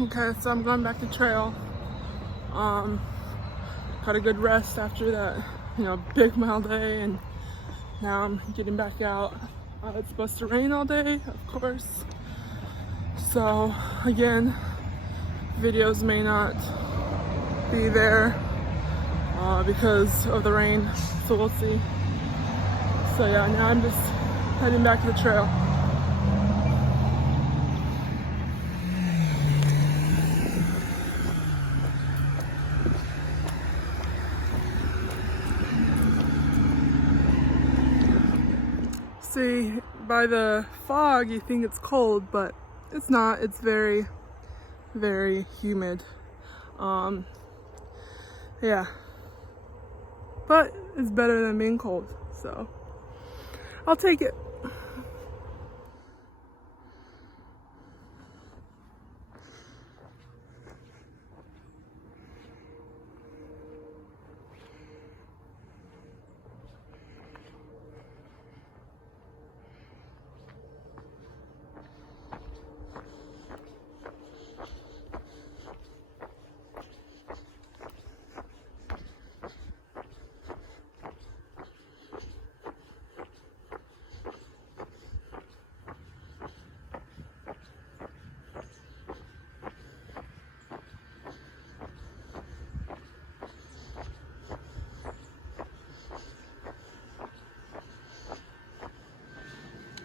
Okay, so I'm going back to trail. Got a good rest after that, big mile day, and now I'm getting back out. It's supposed to rain all day, of course. So again, videos may not be there because of the rain, so we'll see. So yeah, now I'm just heading back to the trail. See, by the fog you think it's cold, but it's not. It's very, very humid. Yeah, but it's better than being cold, so I'll take it.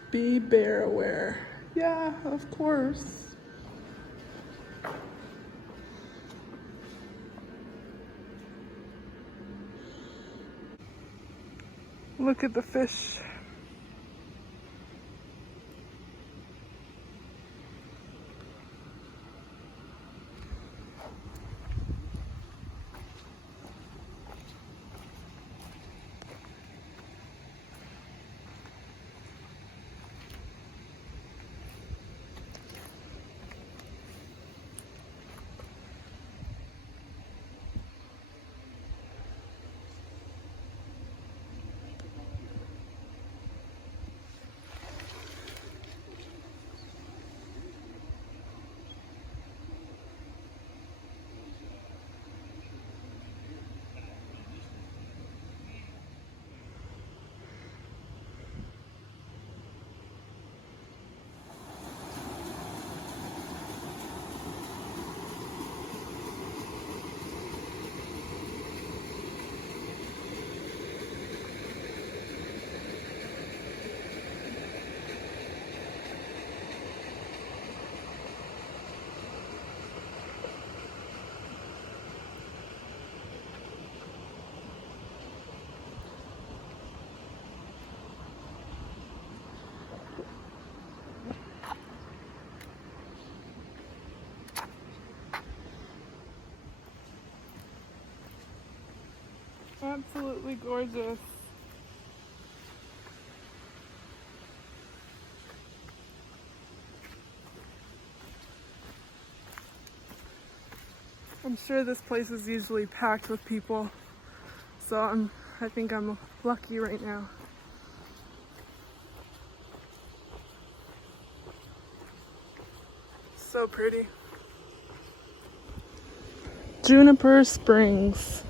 Be bear aware. Yeah, of course. Look at the fish. Absolutely gorgeous. I'm sure this place is usually packed with people, so I think I'm lucky right now. So pretty. Juniper Springs.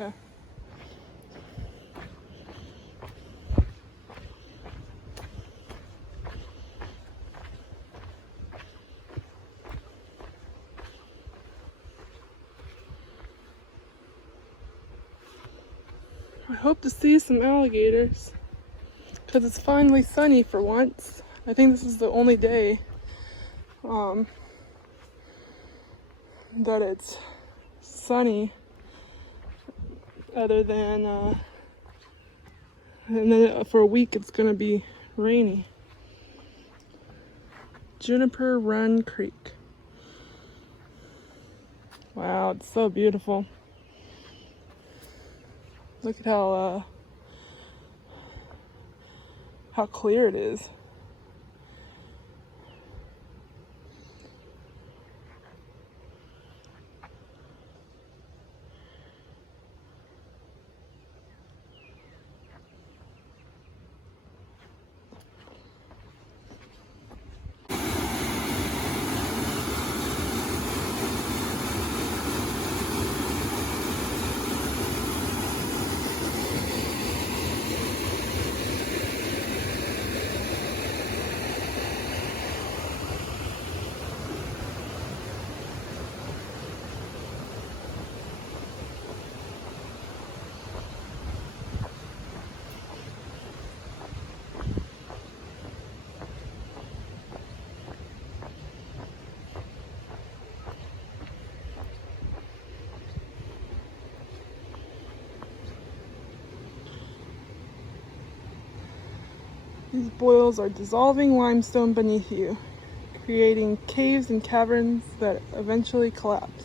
Okay. I hope to see some alligators because it's finally sunny for once. I think this is the only day that it's sunny other than and then for a week it's gonna be rainy. Juniper Run Creek. Wow, it's so beautiful. Look at how clear it is. These boils are dissolving limestone beneath you, creating caves and caverns that eventually collapse.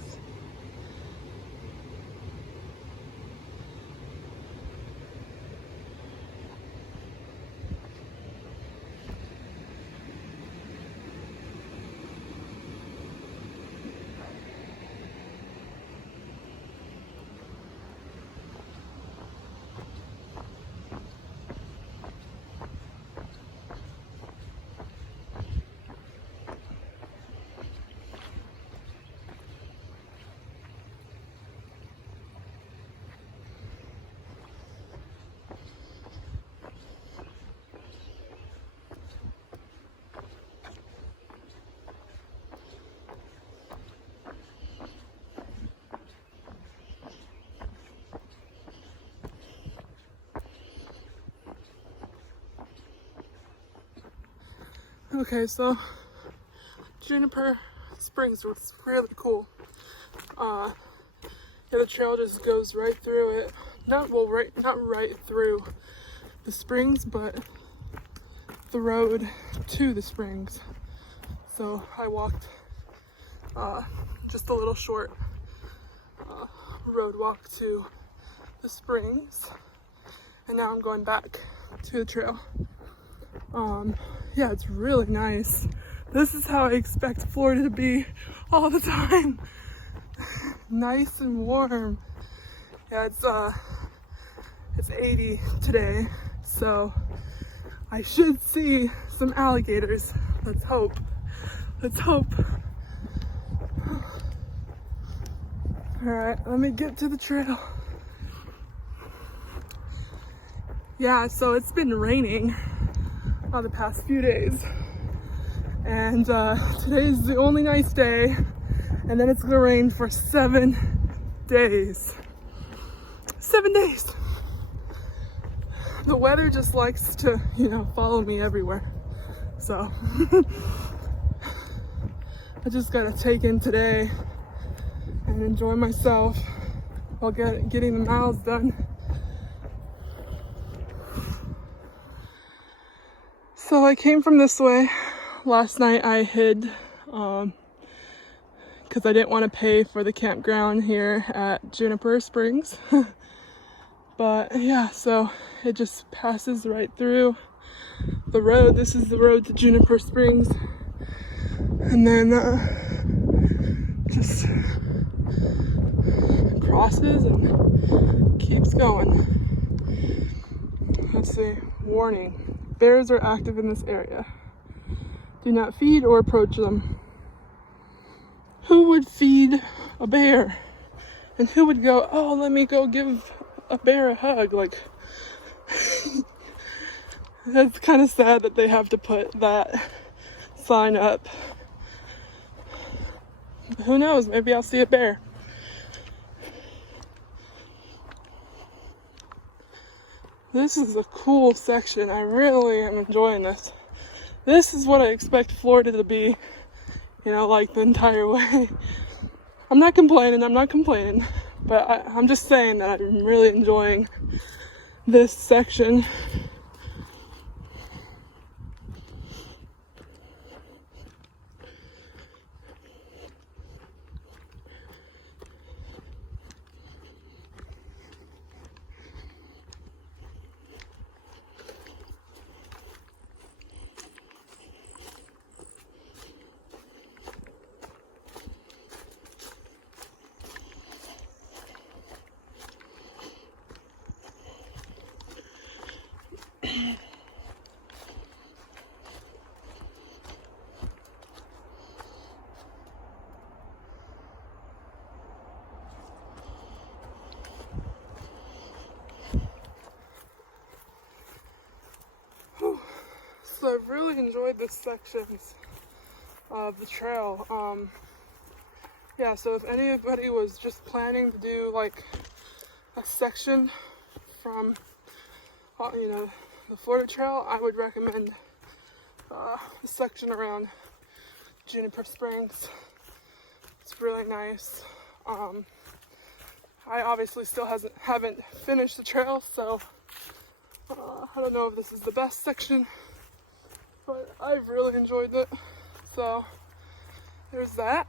Okay, so Juniper Springs was really cool. Yeah, the trail just goes right through it. Not right through the springs, but the road to the springs. So I walked just a little short road walk to the springs, and now I'm going back to the trail. Yeah, it's really nice. This is how I expect Florida to be all the time. Nice and warm. Yeah, it's 80 today, so I should see some alligators. Let's hope. Let's hope. All right, let me get to the trail. Yeah, so it's been raining the past few days, and today's the only nice day, and then it's gonna rain for 7 days. 7 days. The weather just likes to, follow me everywhere. So I just gotta take in today and enjoy myself while getting the miles done. So I came from this way. Last night I hid because I didn't want to pay for the campground here at Juniper Springs. But yeah, so it just passes right through the road. This is the road to Juniper Springs. And then just crosses and keeps going. Let's see, warning. Bears are active in this area. Do not feed or approach them. Who would feed a bear? And who would go, oh, let me go give a bear a hug? Like, that's kind of sad that they have to put that sign up. Who knows? Maybe I'll see a bear. This is a cool section. I really am enjoying this. This is what I expect Florida to be, like the entire way. I'm not complaining, but I'm just saying that I'm really enjoying this section. So I've really enjoyed this sections of the trail. Yeah, so if anybody was just planning to do like a section from the Florida Trail, I would recommend the section around Juniper Springs. It's really nice. I obviously still haven't finished the trail, so I don't know if this is the best section but I've really enjoyed it. So there's that.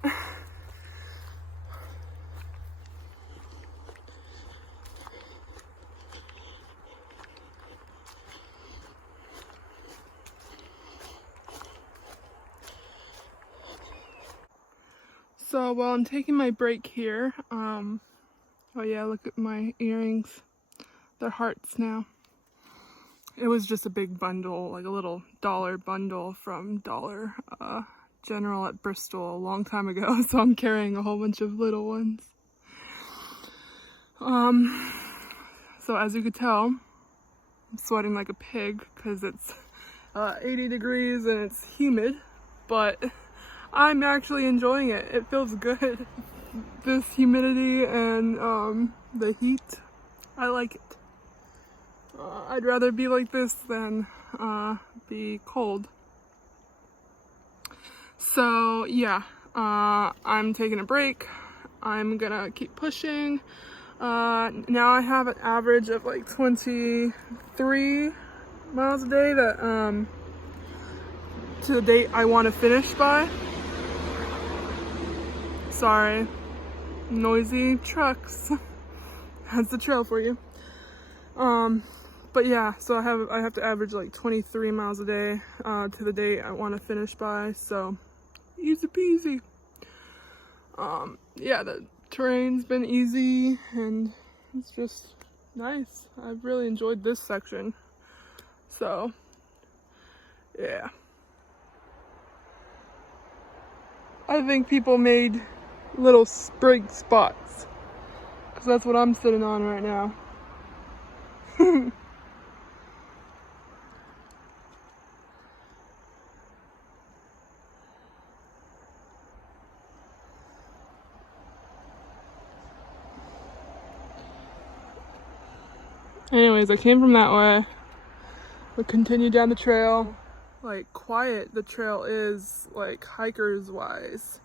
So while I'm taking my break here, oh yeah, look at my earrings. They're hearts now. It was just a big bundle, like a little dollar bundle from Dollar General at Bristol a long time ago, so I'm carrying a whole bunch of little ones. So as you could tell, I'm sweating like a pig because it's 80 degrees and it's humid, but I'm actually enjoying it. It feels good. This humidity and the heat, I like it. I'd rather be like this than be cold. So yeah, I'm taking a break. I'm gonna keep pushing. Now I have an average of like 23 miles a day to the date I want to finish by. Sorry, noisy trucks. That's the trail for you. But yeah, so I have to average like 23 miles a day to the date I want to finish by, so easy peasy. Yeah, the terrain's been easy and it's just nice. I've really enjoyed this section. So yeah, I think people made little sprig spots because that's what I'm sitting on right now. Anyways, I came from that way. We continued down the trail. Like, quiet the trail is, like, hikers wise.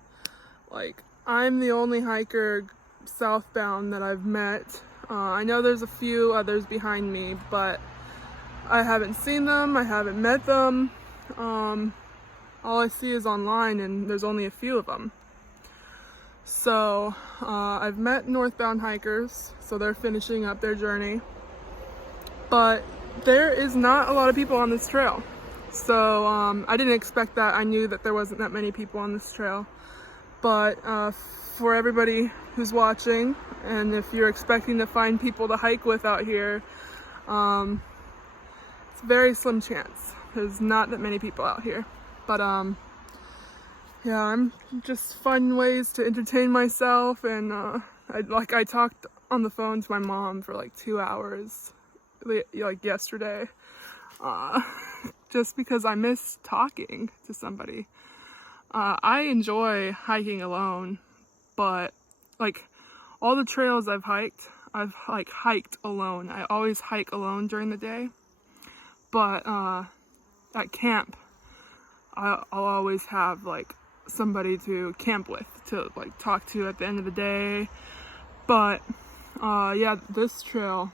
Like, I'm the only hiker southbound that I've met. I know there's a few others behind me, but I haven't seen them, I haven't met them. All I see is online, and there's only a few of them. So I've met northbound hikers, so they're finishing up their journey. But there is not a lot of people on this trail. So I didn't expect that. I knew that there wasn't that many people on this trail. But for everybody who's watching, and if you're expecting to find people to hike with out here, it's a very slim chance. There's not that many people out here. But yeah, I'm just finding ways to entertain myself, and I talked on the phone to my mom for like 2 hours, like yesterday, just because I miss talking to somebody. I enjoy hiking alone, but like all the trails I've like hiked alone. I always hike alone during the day, but at camp, I'll always have like somebody to camp with, to like talk to at the end of the day. But yeah, this trail,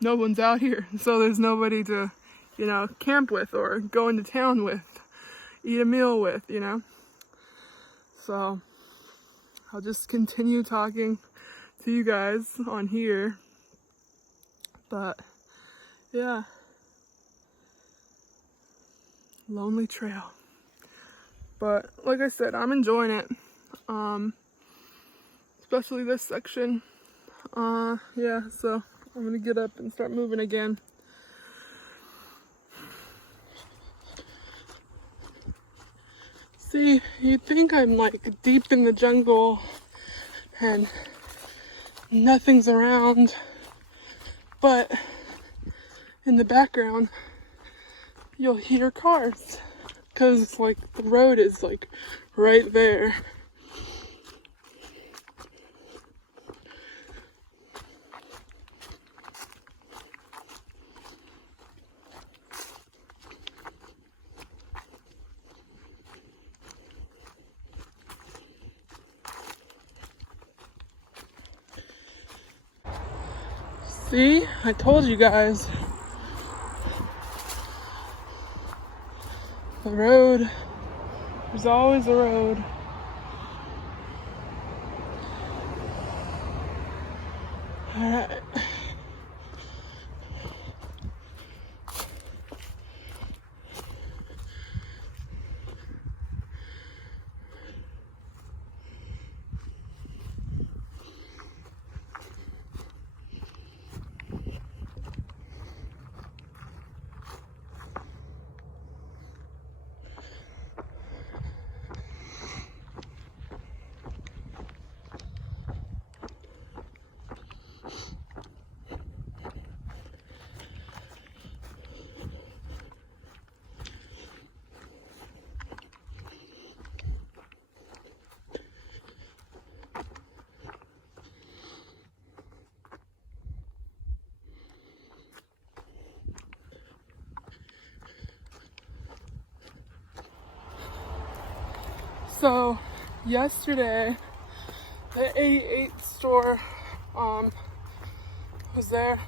no one's out here, so there's nobody to, you know, camp with or go into town with, eat a meal with, you know. So I'll just continue talking to you guys on here. But yeah, lonely trail. But like I said, I'm enjoying it, especially this section. Yeah, so I'm gonna get up and start moving again. See, you'd think I'm like deep in the jungle and nothing's around, but in the background you'll hear cars, because like the road is like right there. See, I told you guys. The road. There's always a road. Alright. So yesterday, the 88 store was there,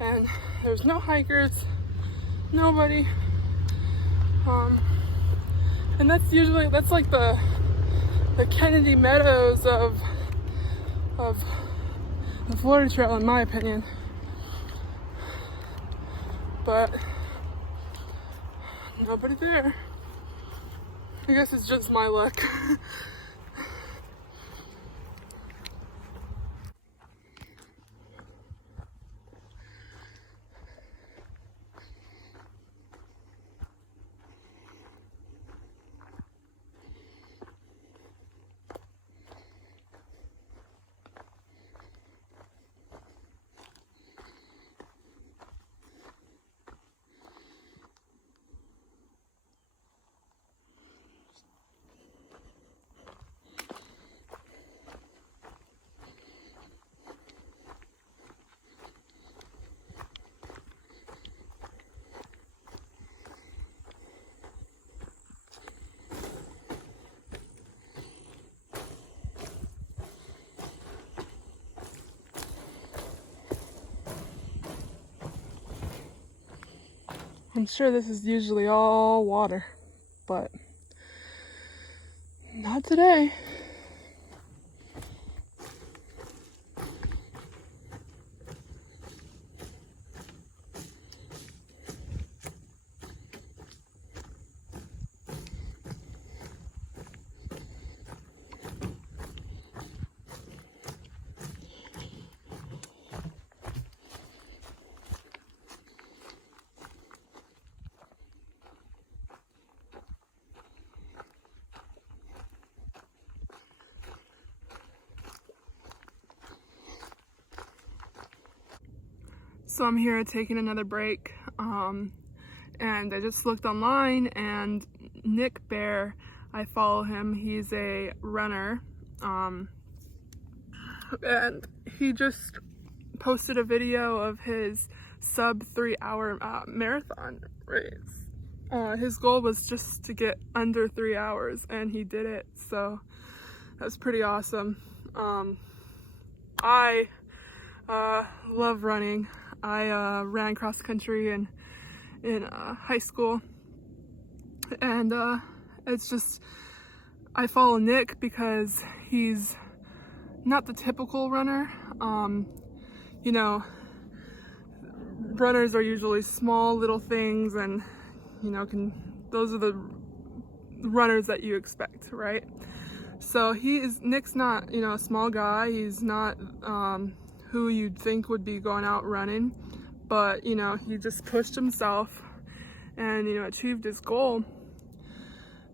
and there was no hikers, nobody. And that's like the Kennedy Meadows of the Florida Trail, in my opinion. But nobody there. I guess it's just my luck. I'm sure this is usually all water, but not today. So I'm here taking another break, and I just looked online, and Nick Bear, I follow him, he's a runner, and he just posted a video of his sub 3-hour marathon race. His goal was just to get under 3 hours, and he did it, so that's pretty awesome. I love running. I ran cross country in high school, and it's just, I follow Nick because he's not the typical runner. You know, runners are usually small little things, and you know, those are the runners that you expect, right? So Nick's not, you know, a small guy. He's not who you'd think would be going out running, but you know, he just pushed himself and, you know, achieved his goal.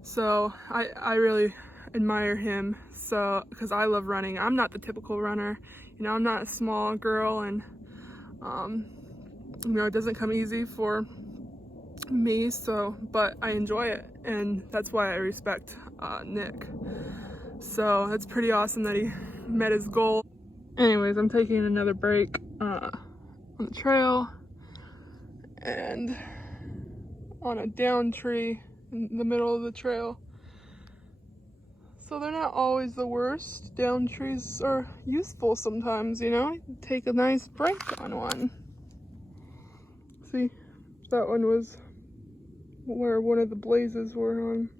So I really admire him, so, because I love running. I'm not the typical runner, you know, I'm not a small girl, and you know, it doesn't come easy for me, so, but I enjoy it, and that's why I respect Nick. So it's pretty awesome that he met his goal. Anyways, I'm taking another break on the trail and on a down tree in the middle of the trail. So they're not always the worst. Down trees are useful sometimes, you know? Take a nice break on one. See, that one was where one of the blazes were on.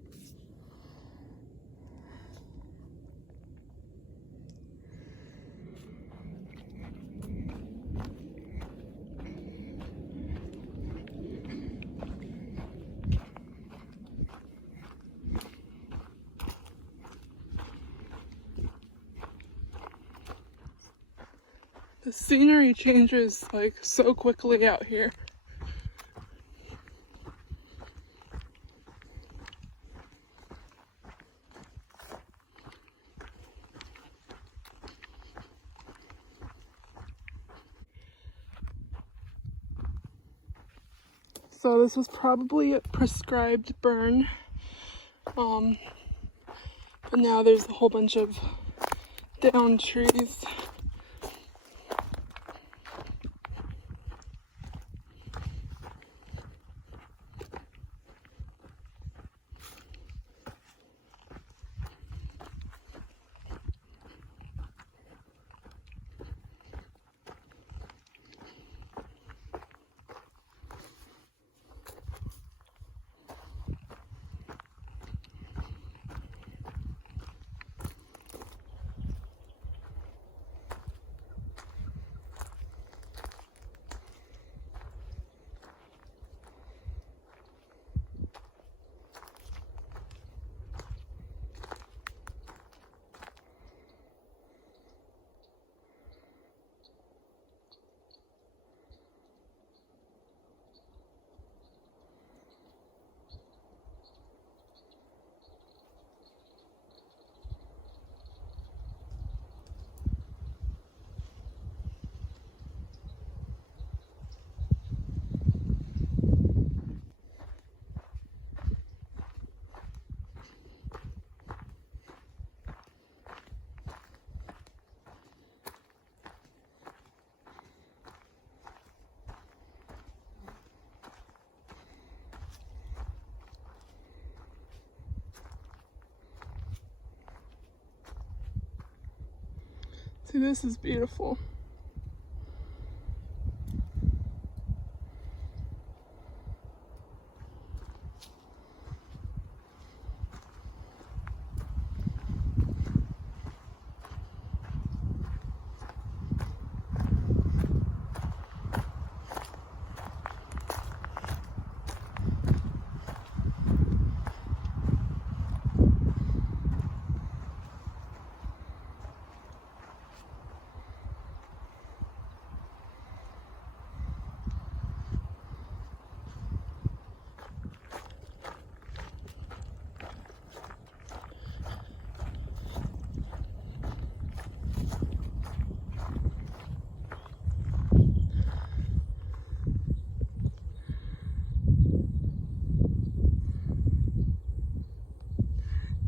The scenery changes like so quickly out here. So this was probably a prescribed burn, but now there's a whole bunch of down trees. See, this is beautiful.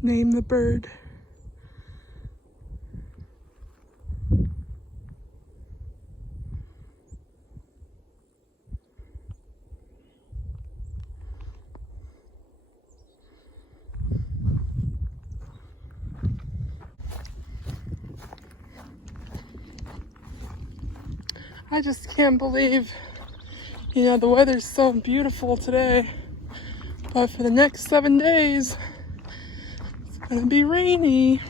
Name the bird. I just can't believe, the weather's so beautiful today, but for the next 7 days, it's gonna be rainy.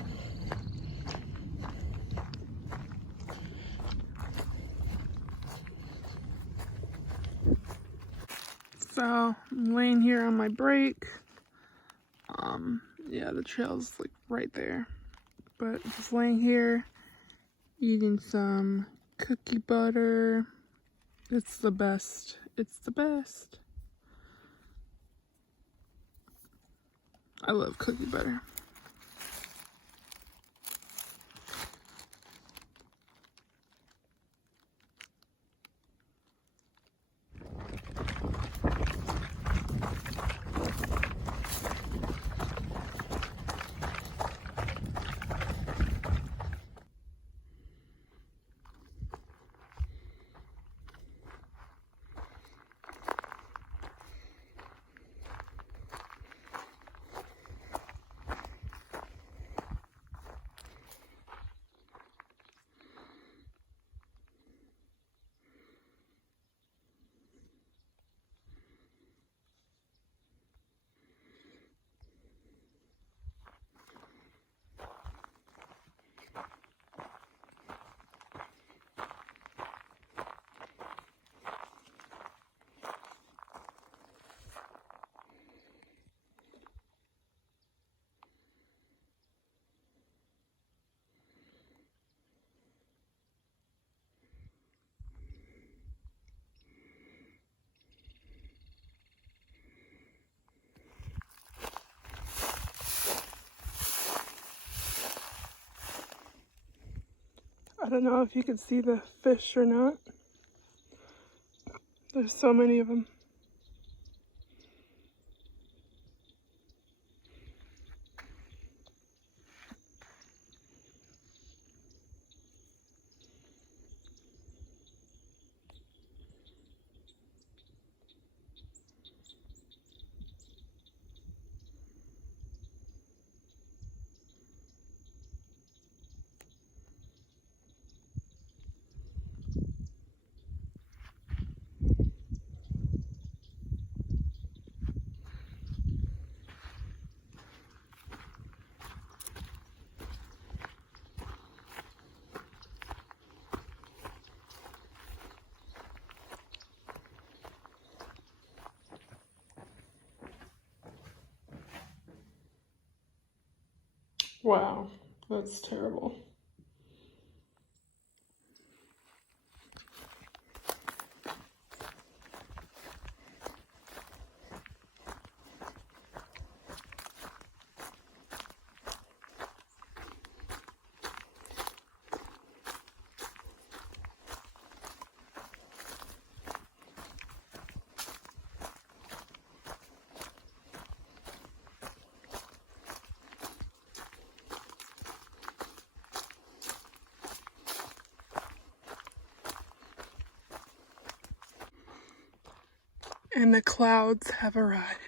So I'm laying here on my break. Yeah, the trail's like right there, but just laying here, eating some cookie butter. It's the best. It's the best. I love cookie butter. don't know if you can see the fish or not. There's so many of them. Wow, that's terrible. And the clouds have arrived.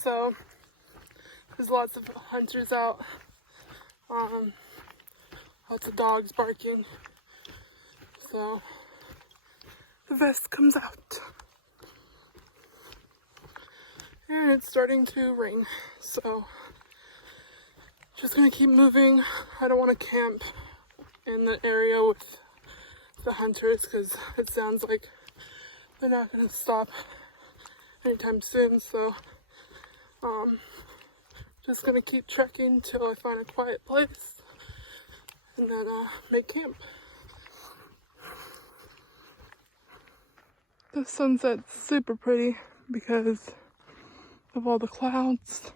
So there's lots of hunters out, lots of dogs barking, so the vest comes out. And it's starting to rain, so just gonna keep moving. I don't want to camp in the area with the hunters because it sounds like they're not gonna stop anytime soon, so just gonna keep trekking till I find a quiet place and then make camp. The sunset's super pretty because of all the clouds.